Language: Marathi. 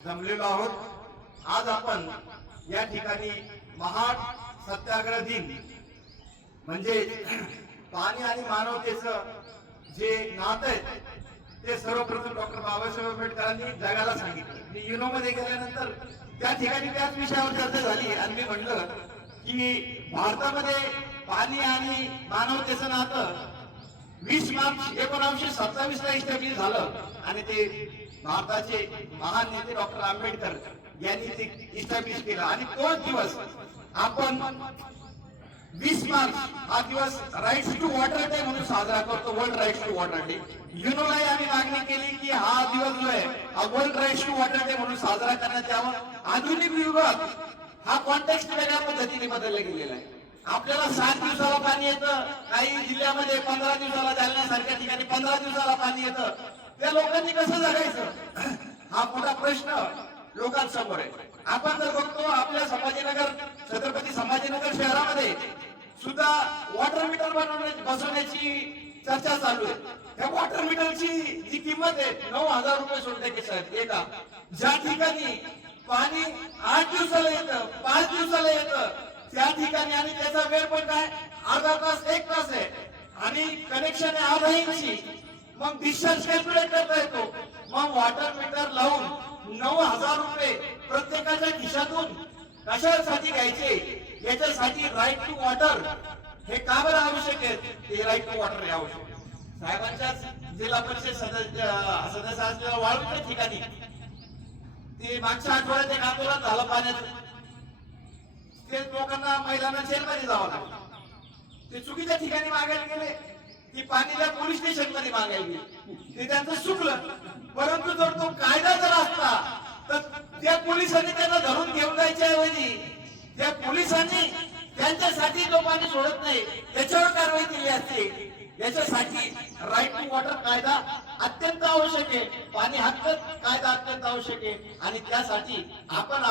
जमलेलो आहोत। आज आपण या ठिकाणी महाड सत्याग्रह दिन म्हणजे पाणी आणि मानवतेचं जे नातं आहे ते सर्वप्रथम डॉक्टर बाबासाहेब आंबेडकरांनी जगाला सांगितलं। मी युनो मध्ये गेल्यानंतर त्या ठिकाणी त्याच विषयावर चर्चा झाली आणि मी म्हणलं की भारतामध्ये पाणी आणि मानवतेचं नातं 20 मार्च 1927 ला इस्टॅब्लिश झालं आणि ते भारताचे महान नेते डॉक्टर आंबेडकर यांनी ते इस्टॅब्लिश केलं आणि तोच दिवस आपण 20 मार्च हा दिवस राईट्स टू वॉटर डे म्हणून साजरा करतो। World rights to water day युनोलाही आम्ही मागणी केली की हा दिवस जो आहे हा world rights to water day म्हणून साजरा करण्यात यावा। आधुनिक युगात हा कॉन्टेक्स्ट वेगळ्या पद्धतीने बदलला गेलेला आहे। आपल्याला 7 दिवसाला पाणी येतं, काही जिल्ह्यामध्ये 15 दिवसाला, जालन्यासारख्या ठिकाणी 15 दिवसाला पाणी येतं। त्या लोकांनी कसं जगायचं हा मोठा प्रश्न लोकांसमोर आहे। आपण जर बघतो आपल्या संभाजीनगर, छत्रपती संभाजीनगर शहरामध्ये सुद्धा वॉटर मीटर बसवण्याची चर्चा चालू आहे। त्या वॉटर मीटरची जी किंमत आहे 9,000 रुपये सोडले की साहेब एका, ज्या ठिकाणी पाणी 8 दिवसाला येतं, 5 दिवसाला येतं त्या ठिकाणी आणि त्याचा वेळ पण काय अर्धा तास 1 तास आहे आणि कनेक्शन आहे अर्धा इंची, मग डिस्चार्ज कॅल्क्युलेट करता येतो। मग वॉटर मीटर लावून 9,000 रुपये प्रत्येकाच्या खिशातून कशासाठी घ्यायचे? याच्यासाठी राईट टू वॉटर हे का बरं आवश्यक आहे? ते राईट टू वॉटर हे आवश्यक आहे। साहेबांच्याच जिल्हा परिषद सदस्य असलेल्या वाळूच्या ठिकाणी ते मागच्या आठवड्यात एक आंदोलन झालं पाण्याचं। ते लोकांना महिलांना जेलमध्ये जावं लागलं। ते चुकीच्या ठिकाणी मागायला गेले, ती पाणीला पोलीस स्टेशन मध्ये मागायला गेले, ते त्यांचं चुकलं। परंतु जर तो कायदा जर असता तर त्या पोलिसांनी त्यांना धरून घेऊन जायच्या ऐवजी त्या पोलिसांनी त्यांच्यासाठी जो पाणी सोडत नाही त्याच्यावर कारवाई केली असते। याच्यासाठी राईट टू वॉटर कायदा अत्यंत आवश्यक आहे, पाणी हक्क कायदा अत्यंत आवश्यक आहे आणि त्यासाठी आपण